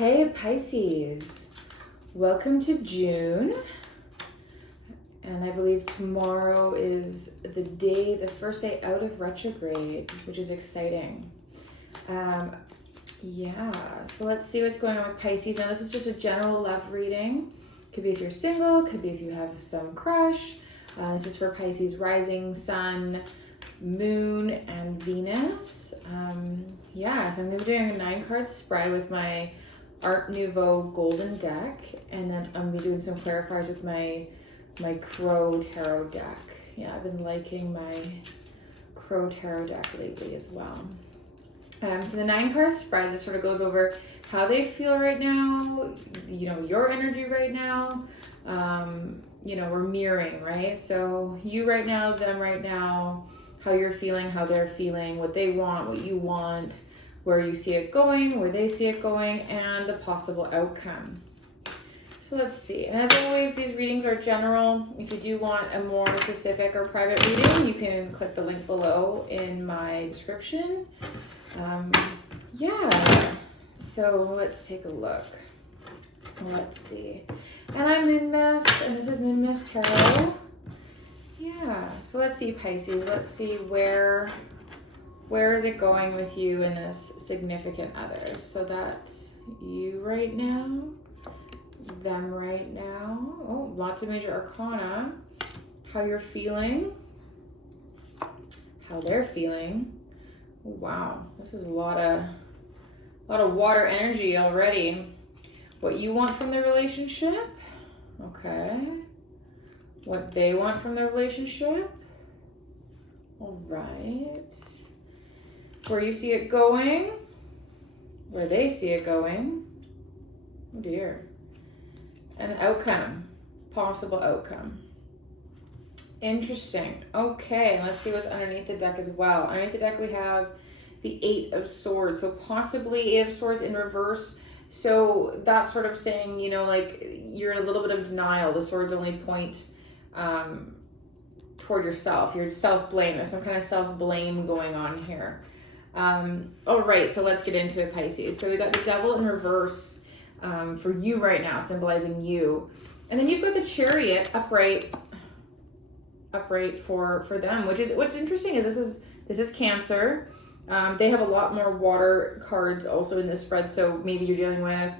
Hey Pisces, welcome to June, and I believe tomorrow is the first day out of retrograde, which is exciting. So let's see what's going on with Pisces. Now this is just a general love reading. Could be if you're single, could be if you have some crush. This is for Pisces rising, sun, moon, and Venus. So I'm going to be doing a 9-card spread with my Art Nouveau Golden deck, and then I'm going to be doing some clarifiers with my Crow Tarot deck. Yeah, I've been liking my Crow Tarot deck lately as well. So the 9-card spread just sort of goes over how they feel right now, your energy right now. We're mirroring, right? So you right now, them right now, how you're feeling, how they're feeling, what they want, what you want, where you see it going, where they see it going, and the possible outcome. So let's see. And as always, these readings are general. If you do want a more specific or private reading, you can click the link below in my description. So let's take a look. Let's see. And I'm Min Mist, and this is Min Mist Tarot. So let's see, Pisces. Let's see where is it going with you and this significant other. So that's you right now, them right now. Oh, lots of major arcana. How you're feeling, how they're feeling. Oh, wow, this is a lot of water energy already. What you want from the relationship. Okay. What they want from the relationship. All right. Where you see it going. Where they see it going. Oh dear. An outcome. Possible outcome. Interesting. Okay, let's see what's underneath the deck as well. Underneath the deck we have the 8 of Swords. So possibly 8 of Swords in reverse. So that's sort of saying, you're in a little bit of denial. The swords only point toward yourself. You're self-blame. There's some kind of self-blame going on here. All right, so let's get into it, Pisces. So we got the Devil in reverse for you right now, symbolizing you. And then you've got the Chariot upright for them, which is, what's interesting is this is Cancer. They have a lot more water cards also in this spread, so maybe you're dealing with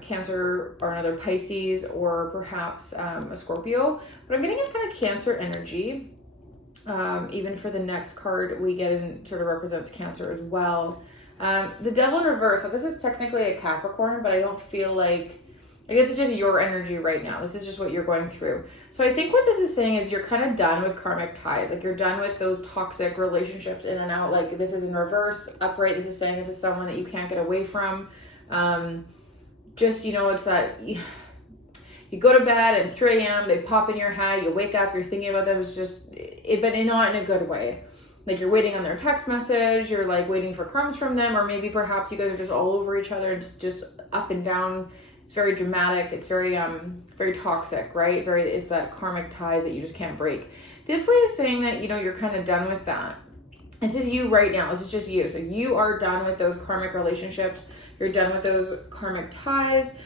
Cancer or another Pisces or perhaps a Scorpio. But I'm getting this kind of Cancer energy. Even for the next card we get in, sort of represents Cancer as well. The Devil in reverse, so this is technically a Capricorn, but I don't feel like, I guess it's just your energy right now. This is just what you're going through. So I think what this is saying is you're kind of done with karmic ties. Like you're done with those toxic relationships in and out. Like this is in reverse. Upright, this is saying this is someone that you can't get away from. It's that you go to bed at 3 a.m., they pop in your head, you wake up, you're thinking about them. It's just, but not in a good way. Like you're waiting on their text message, you're like waiting for crumbs from them, or maybe perhaps you guys are just all over each other. It's just up and down. It's very dramatic. It's very toxic, right? It's that karmic ties that you just can't break. This way is saying that, you're kind of done with that. This is you right now. This is just you. So you are done with those karmic relationships. You're done with those karmic ties.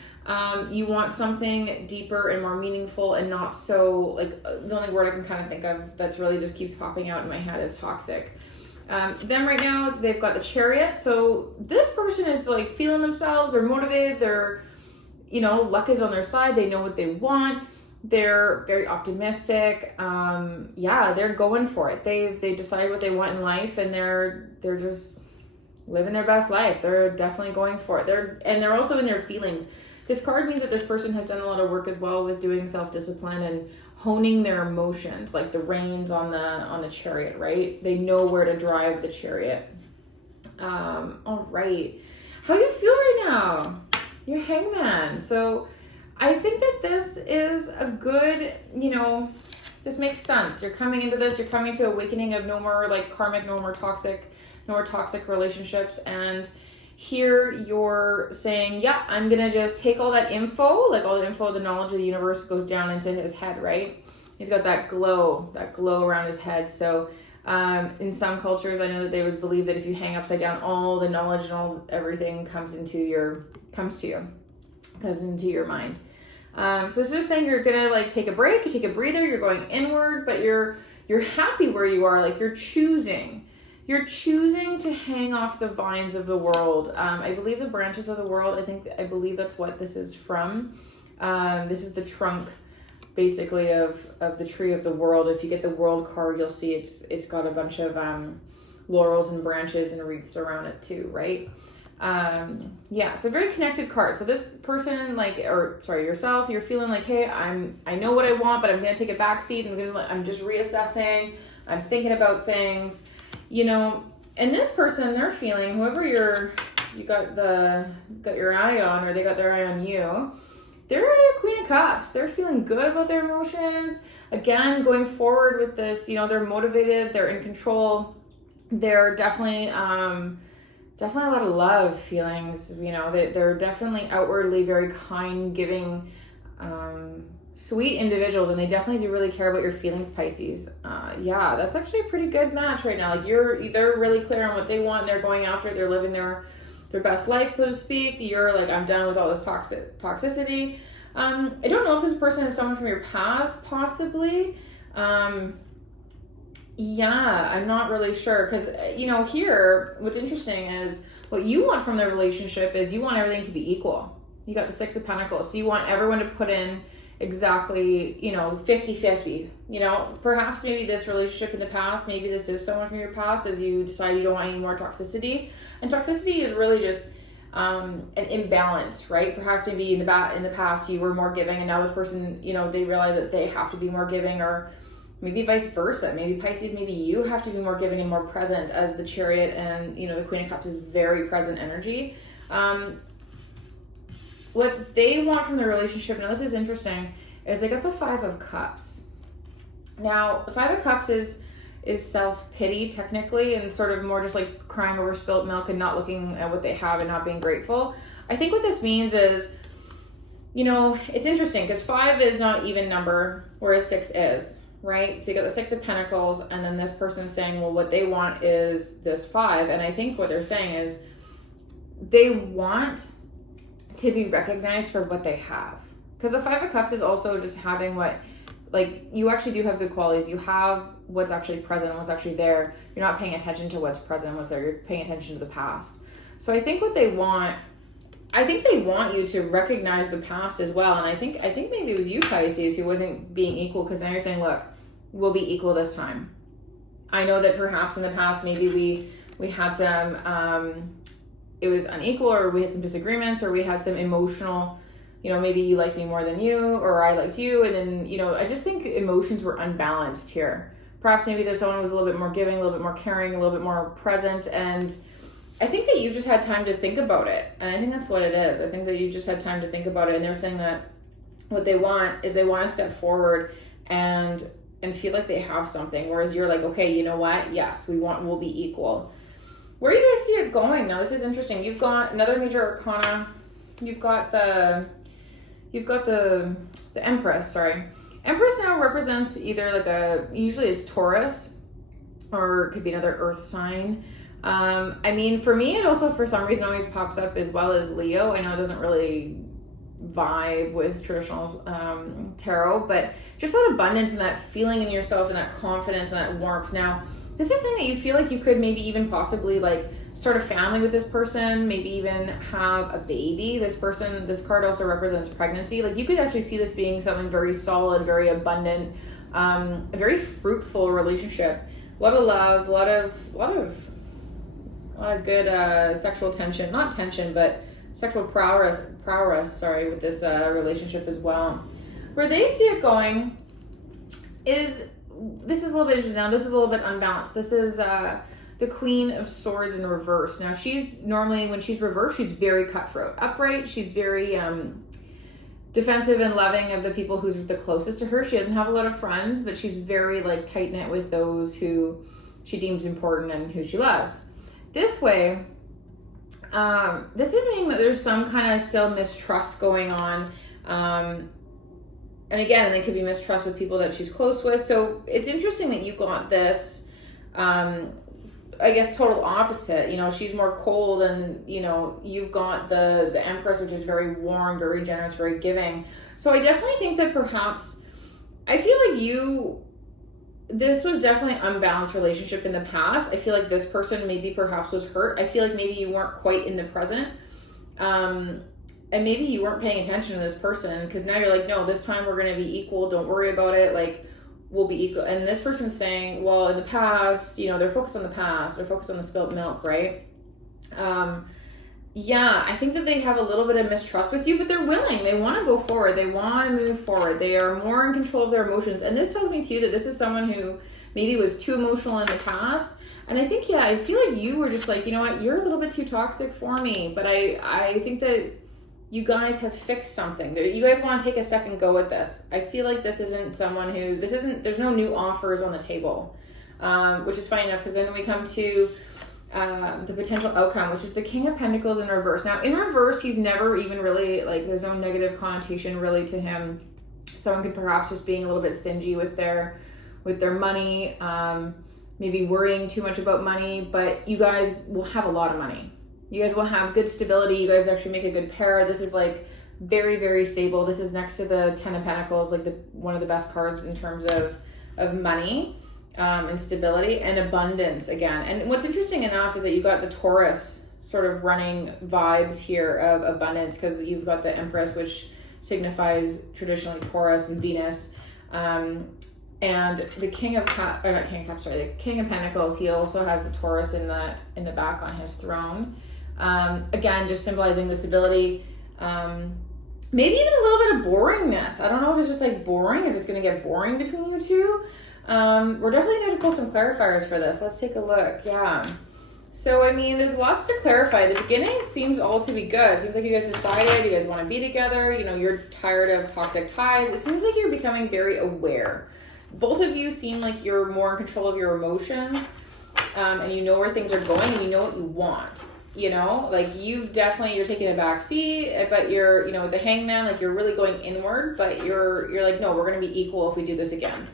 You want something deeper and more meaningful and not so, the only word I can kind of think of that's really just keeps popping out in my head is toxic. Them right now, they've got the Chariot. So this person is feeling themselves. They're motivated. They're, luck is on their side. They know what they want. They're very optimistic. They're going for it. They decide what they want in life, and they're just living their best life. They're definitely going for it. They're also in their feelings. This card means that this person has done a lot of work as well with doing self-discipline and honing their emotions, like the reins on the Chariot, right? They know where to drive the Chariot. All right. How you feel right now? You're Hangman. So I think that this is a good, this makes sense. You're coming into this, you're coming to awakening of no more karmic, no more toxic relationships. And here you're saying, I'm going to just take all that info, all the info, the knowledge of the universe goes down into his head, right? He's got that glow around his head. So In some cultures, I know that they would believe that if you hang upside down, all the knowledge and everything comes into your mind. So this is just saying you're gonna like take a break, you take a breather, you're going inward, but you're happy where you are. Like you're choosing to hang off the vines of the world. I believe the branches of the world. I believe that's what this is from. This is the trunk, basically, of the tree of the world. If you get the world card, you'll see it's got a bunch of laurels and branches and wreaths around it too, right? So very connected card. So this person, yourself, you're feeling like, hey, I know what I want, but I'm gonna take a back seat. I'm just reassessing. I'm thinking about things, and this person, they're feeling, whoever you got your eye on, or they got their eye on you, they're a Queen of Cups. They're feeling good about their emotions. Again, going forward with this, they're motivated, they're in control. They're definitely a lot of love feelings. They're definitely outwardly very kind, giving, sweet individuals, and they definitely do really care about your feelings, Pisces. That's actually a pretty good match right now. Like they're really clear on what they want, and they're going after it. They're living their best life, so to speak. You're like, I'm done with all this toxicity. I don't know if this person is someone from your past, possibly. I'm not really sure, because here what's interesting is what you want from the relationship is you want everything to be equal. You got the Six of Pentacles, so you want everyone to put in exactly 50-50. Perhaps maybe this relationship in the past, maybe this is someone from your past, as you decide you don't want any more toxicity. And toxicity is really just an imbalance, right? Perhaps maybe in the past you were more giving, and now this person, they realize that they have to be more giving, or maybe vice versa. Maybe Pisces, maybe you have to be more giving and more present, as the Chariot and the Queen of Cups is very present energy. What they want from the relationship, now this is interesting, is they got the Five of Cups. Now, the Five of Cups is self-pity technically, and sort of more just like crying over spilt milk and not looking at what they have and not being grateful. I think what this means is, it's interesting because 5 is not an even number, whereas 6 is, right? So you got the Six of Pentacles, and then this person's saying, well, what they want is this 5. And I think what they're saying is they want to be recognized for what they have. Because the Five of Cups is also just having you actually do have good qualities. You have what's actually present and what's actually there. You're not paying attention to what's present and what's there. You're paying attention to the past. So I think what they want, they want you to recognize the past as well. And I think maybe it was you, Pisces, who wasn't being equal, because now you're saying, look, we'll be equal this time. I know that perhaps in the past, maybe we had some, it was unequal, or we had some disagreements, or we had some emotional, maybe you liked me more than you, or I liked you. And then, I just think emotions were unbalanced here. Perhaps maybe this one was a little bit more giving, a little bit more caring, a little bit more present. And I think that you just had time to think about it. And I think that's what it is. I think that you just had time to think about it. And they're saying that what they want is they want to step forward and feel like they have something. Whereas you're like, okay, you know what? Yes, we'll be equal. Where do you guys see it going? Now, this is interesting. You've got another major arcana. You've got the Empress, sorry. Empress now represents either usually it's Taurus, or it could be another earth sign. For me, it also for some reason always pops up as well as Leo. I know it doesn't really vibe with traditional tarot, but just that abundance and that feeling in yourself and that confidence and that warmth. Now, this is something that you feel like you could maybe even possibly start a family with this person, maybe even have a baby. This card also represents pregnancy. You could actually see this being something very solid, very abundant, a very fruitful relationship. A lot of love, a lot of good sexual tension, not tension, but sexual prowess, with this relationship as well. Where they see it going is, this is a little bit interesting. Now, this is a little bit unbalanced. This is the Queen of Swords in reverse. Now, she's normally, when she's reversed, she's very cutthroat. Upright, she's very defensive and loving of the people who's the closest to her. She doesn't have a lot of friends, but she's very tight-knit with those who she deems important and who she loves. This way, this is meaning that there's some kind of still mistrust going on. And again, they could be mistrust with people that she's close with. So it's interesting that you got this I guess total opposite. You know, she's more cold, and you know, you've got the Empress, which is very warm, very generous, very giving. So I definitely think that perhaps, I feel like this was definitely an unbalanced relationship in the past. I feel like this person maybe perhaps was hurt. I feel like maybe you weren't quite in the present. And maybe you weren't paying attention to this person, because now you're like, no, this time we're going to be equal. Don't worry about it. Like, we'll be equal. And this person's saying, well, in the past, you know, they're focused on the past. They're focused on the spilt milk, right? Yeah, I think that they have a little bit of mistrust with you, but they're willing. They want to go forward. They want to move forward. They are more in control of their emotions. And this tells me too that this is someone who maybe was too emotional in the past. And I think, yeah, I feel like you were just like, you know what, you're a little bit too toxic for me. But I think that you guys have fixed something. You guys want to take a second go at this. I feel like this isn't someone who, there's no new offers on the table, which is funny enough, because then we come to the potential outcome, which is the King of Pentacles in reverse. Now, in reverse, he's never even really, like, there's no negative connotation really to him. Someone could perhaps just being a little bit stingy with their money, maybe worrying too much about money, but you guys will have a lot of money. You guys will have good stability. You guys actually make a good pair. This is like very, very stable. This is next to the Ten of Pentacles, like one of the best cards in terms of money and stability and abundance again. And what's interesting enough is that you've got the Taurus sort of running vibes here of abundance, because you've got the Empress, which signifies traditionally Taurus and Venus. And the King of the King of Pentacles, he also has the Taurus in the back on his throne. Again, just symbolizing the stability, maybe even a little bit of boringness. I don't know if it's just like boring, if it's going to get boring between you two. We're definitely going to pull some clarifiers for this. Let's take a look. Yeah. So, I mean, there's lots to clarify. The beginning seems all to be good. It seems like you guys decided you guys want to be together. You know, you're tired of toxic ties. It seems like you're becoming very aware. Both of you seem like you're more in control of your emotions, and you know where things are going, and you know what you want. You know, like you're taking a back seat, but you're, you know, with the Hangman, like you're really going inward, but you're like, no, we're going to be equal if we do this again.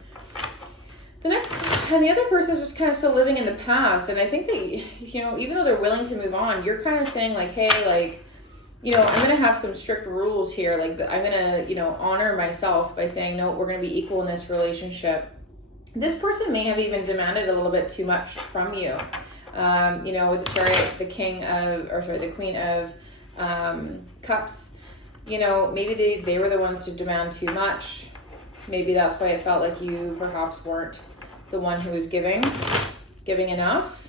And the other person is just kind of still living in the past. And I think that, you know, even though they're willing to move on, you're kind of saying like, hey, like, you know, I'm going to have some strict rules here. Like I'm going to, you know, honor myself by saying, no, we're going to be equal in this relationship. This person may have even demanded a little bit too much from you. You know, with the Chariot, the Queen of Cups, you know, maybe they were the ones to demand too much. Maybe that's why it felt like you perhaps weren't the one who was giving enough,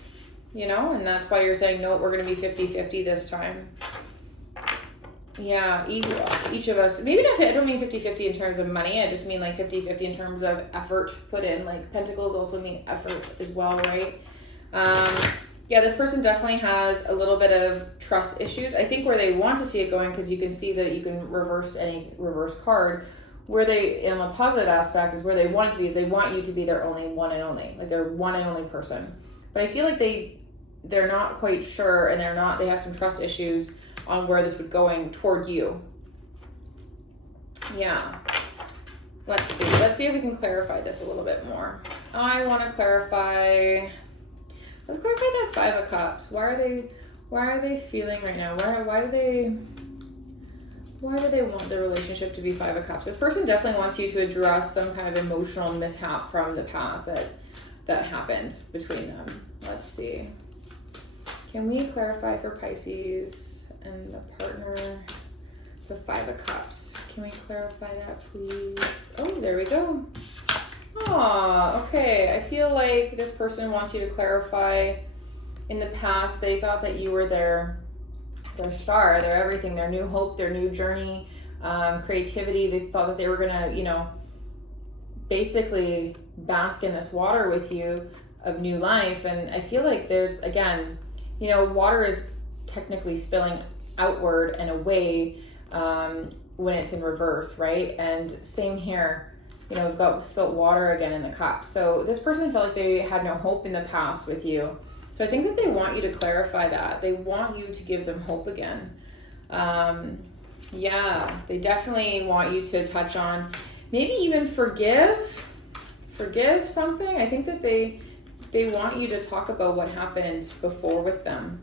you know, and that's why you're saying, no, we're going to be 50-50 this time. Yeah, each of us, maybe not, I don't mean 50-50 in terms of money, I just mean like 50-50 in terms of effort put in. Like Pentacles also mean effort as well, right? Yeah, this person definitely has a little bit of trust issues. I think where they want to see it going, because you can see that you can reverse any reverse card, where they, in a positive aspect, is where they want it to be, is they want you to be their only one and only, like their one and only person. But I feel like they're not quite sure, and they have some trust issues on where this would going toward you. Yeah. Let's see if we can clarify this a little bit more. I want to clarify, let's clarify that Five of Cups. Why are they feeling right now? Why do they want the relationship to be Five of Cups? This person definitely wants you to address some kind of emotional mishap from the past that happened between them. Let's see. Can we clarify for Pisces and the partner, the Five of Cups? Can we clarify that, please? Oh, there we go. Oh, okay. I feel like this person wants you to clarify, in the past, they thought that you were their star, their everything, their new hope, their new journey, creativity. They thought that they were going to, you know, basically bask in this water with you of new life. And I feel like there's, again, you know, water is technically spilling outward and away when it's in reverse, right? And same here, you know, we've got spilt water again in the cup. So this person felt like they had no hope in the past with you. So I think that they want you to clarify that. They want you to give them hope again. Yeah, they definitely want you to touch on, maybe even forgive something. I think that they want you to talk about what happened before with them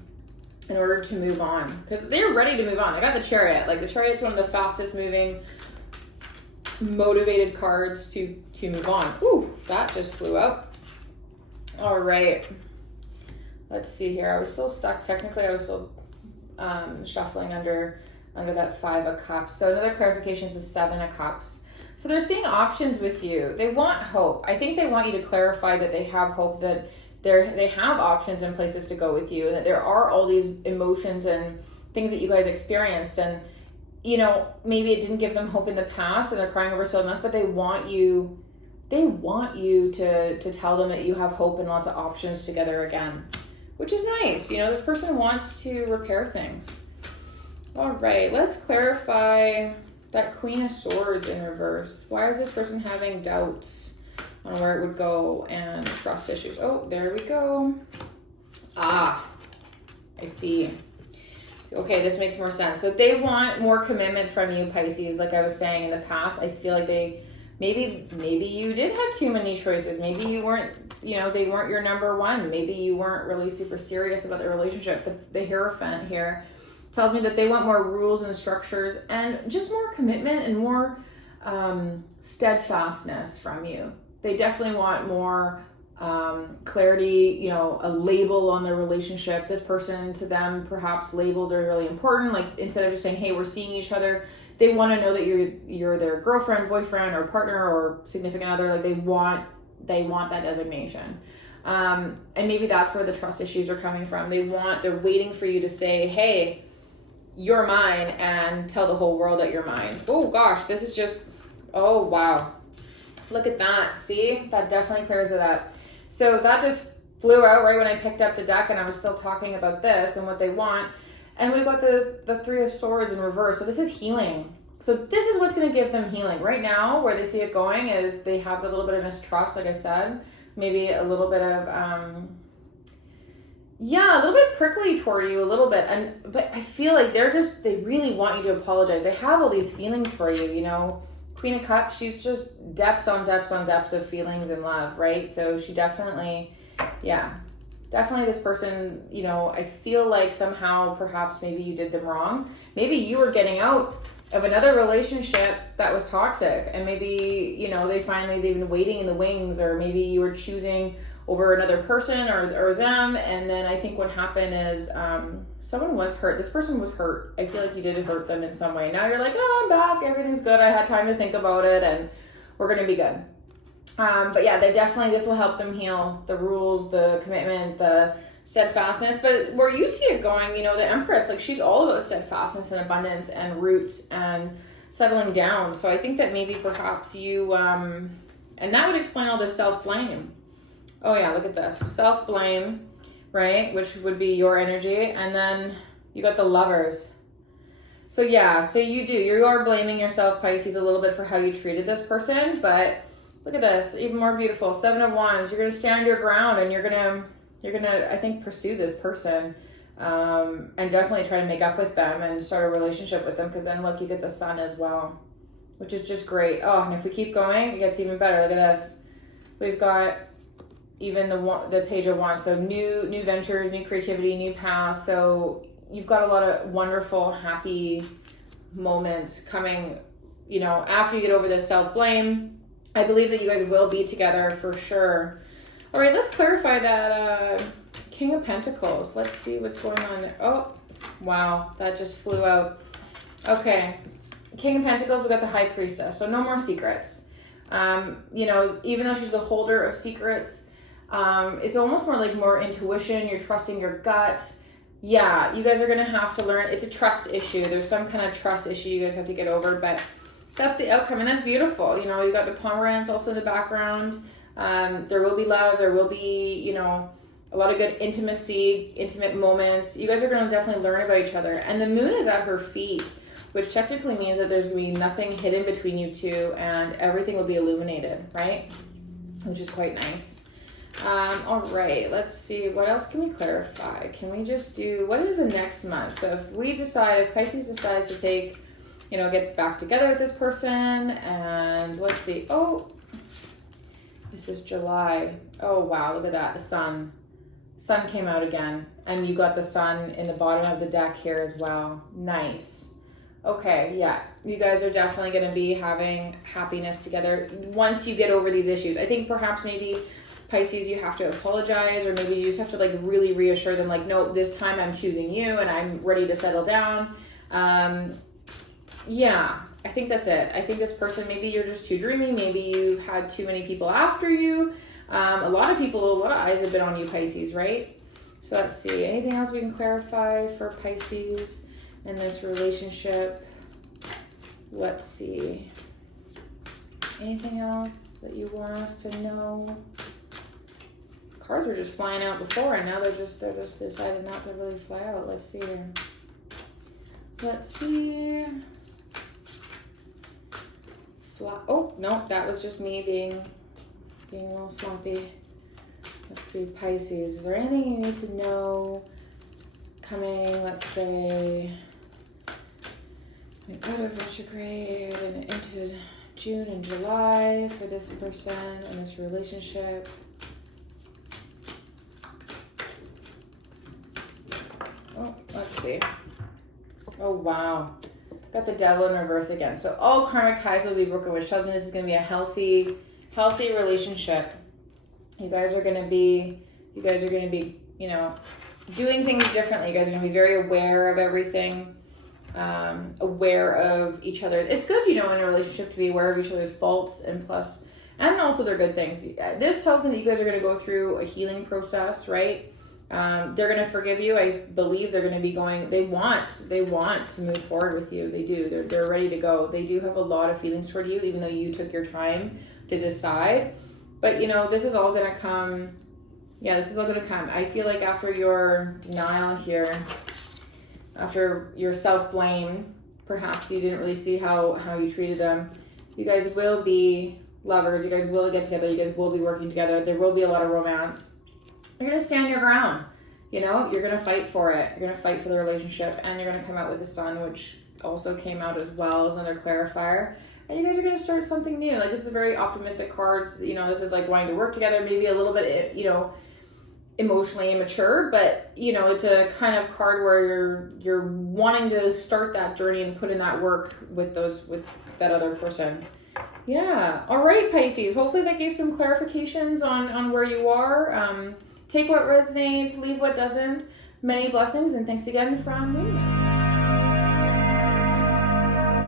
in order to move on, because they're ready to move on. I got the Chariot. Like, the Chariot's one of the fastest moving motivated cards to move on. Ooh, that just flew out. All right, let's see here. I was still stuck. Technically, I was still shuffling under that 5 of Cups. So another clarification is the 7 of Cups. So they're seeing options with you. They want hope. I think they want you to clarify that they have hope, that they have options and places to go with you, and that there are all these emotions and things that you guys experienced, and maybe it didn't give them hope in the past and they're crying over spilled milk, but they want you to tell them that you have hope and lots of options together again, which is nice. This person wants to repair things. All right, let's clarify that Queen of Swords in reverse. Why is this person having doubts on where it would go and trust issues? Oh, there we go. I see. Okay, this makes more sense. So they want more commitment from you, Pisces. Like I was saying in the past, I feel like maybe you did have too many choices. Maybe you weren't, they weren't your number one. Maybe you weren't really super serious about the relationship. But the Hierophant here tells me that they want more rules and structures and just more commitment and more steadfastness from you. They definitely want more clarity, a label on their relationship. This person, to them, perhaps labels are really important. Like, instead of just saying, hey, we're seeing each other, they want to know that you're their girlfriend, boyfriend, or partner, or significant other. Like, they want that designation. And maybe that's where the trust issues are coming from. They're waiting for you to say, hey, you're mine, and tell the whole world that you're mine. Oh gosh, this is just, oh wow. Look at that. See, that definitely clears it up. So that just flew out right when I picked up the deck and I was still talking about this and what they want. And we've got the 3 of Swords in reverse. So this is healing. So this is what's going to give them healing. Right now, where they see it going is they have a little bit of mistrust, like I said. Maybe a little bit of, a little bit prickly toward you, a little bit. But I feel like they really want you to apologize. They have all these feelings for you, Queen of Cups, she's just depths on depths on depths of feelings and love, right? So she definitely this person, I feel like somehow perhaps maybe you did them wrong. Maybe you were getting out of another relationship that was toxic, and maybe, they've been waiting in the wings, or maybe you were choosing over another person or them, and then I think what happened is someone was hurt. This person was hurt. I feel like you did hurt them in some way. Now you're like, oh, I'm back, everything's good, I had time to think about it, and we're gonna be good. But yeah, this will help them heal. The rules, the commitment, the steadfastness. But where you see it going, the Empress, like, she's all about steadfastness and abundance and roots and settling down. So I think that maybe perhaps you, and that would explain all this self-blame. Oh yeah, look at this. Self-blame, right? Which would be your energy. And then you got the Lovers. So yeah, so you are blaming yourself, Pisces, a little bit for how you treated this person. But look at this, even more beautiful. 7 of Wands. You're going to stand your ground, and you're going to, I think, pursue this person. And definitely try to make up with them and start a relationship with them. Because then look, you get the Sun as well, which is just great. Oh, and if we keep going, it gets even better. Look at this. We've got even the Page of Wands. So new ventures, new creativity, new path. So you've got a lot of wonderful, happy moments coming, after you get over this self-blame. I believe that you guys will be together for sure. All right, let's clarify that King of Pentacles. Let's see what's going on there. Oh, wow, that just flew out. Okay, King of Pentacles, we got the High Priestess. So no more secrets. Even though she's the holder of secrets, it's almost more intuition. You're trusting your gut. Yeah, you guys are going to have to learn. It's a trust issue. There's some kind of trust issue you guys have to get over, but that's the outcome, and that's beautiful. You've got the pomegranates also in the background. There will be love. There will be, a lot of good intimate moments. You guys are going to definitely learn about each other. And the Moon is at her feet, which technically means that there's going to be nothing hidden between you two, and everything will be illuminated, right? Which is quite nice. All right, let's see. What else can we clarify? Can we just do, what is the next month? So if Pisces decides to take, get back together with this person, and let's see. Oh, the This is July. Oh, wow. Look at that. The sun. Sun came out again. And you got the sun in the bottom of the deck here as well. Nice. Okay, yeah. You guys are definitely going to be having happiness together once you get over these issues. I think perhaps maybe Pisces, you have to apologize, or maybe you just have to like really reassure them like, no, this time I'm choosing you and I'm ready to settle down. Yeah, I think that's it. I think this person, maybe you're just too dreamy. Maybe you've had too many people after you. A lot of eyes have been on you, Pisces, right? So let's see. Anything else we can clarify for Pisces in this relationship? Let's see. Anything else that you want us to know? Cards were just flying out before, and now they're just decided not to really fly out. Let's see here. Let's see. Oh, no, that was just me being a little sloppy. Let's see, Pisces. Is there anything you need to know coming, let's say, out of retrograde and into June and July for this person and this relationship? Oh, let's see. Oh, wow. Got the devil in reverse again. So all karmic ties will be broken, which tells me this is going to be a healthy relationship. You guys are going to be, you know, doing things differently. You guys are going to be very aware of everything, aware of each other. It's good, you know, in a relationship to be aware of each other's faults and also their good things. This tells me that you guys are going to go through a healing process, right? They're going to forgive you. I believe they're going to be going, they want to move forward with you. They do. They're ready to go. They do have a lot of feelings toward you, even though you took your time to decide. But, you know, this is all going to come. Yeah, this is all going to come. I feel like after your denial here, after your self-blame, perhaps you didn't really see how you treated them. You guys will be lovers. You guys will get together. You guys will be working together. There will be a lot of romance. You're going to stand your ground. You know, you're going to fight for it. You're going to fight for the relationship, and you're going to come out with the sun, which also came out as well as another clarifier. And you guys are going to start something new. Like, this is a very optimistic card. You know, this is like wanting to work together, maybe a little bit, you know, emotionally immature, but, you know, it's a kind of card where you're wanting to start that journey and put in that work with that other person. Yeah. All right, Pisces. Hopefully that gave some clarifications on where you are. Take what resonates, leave what doesn't. Many blessings, and thanks again from me.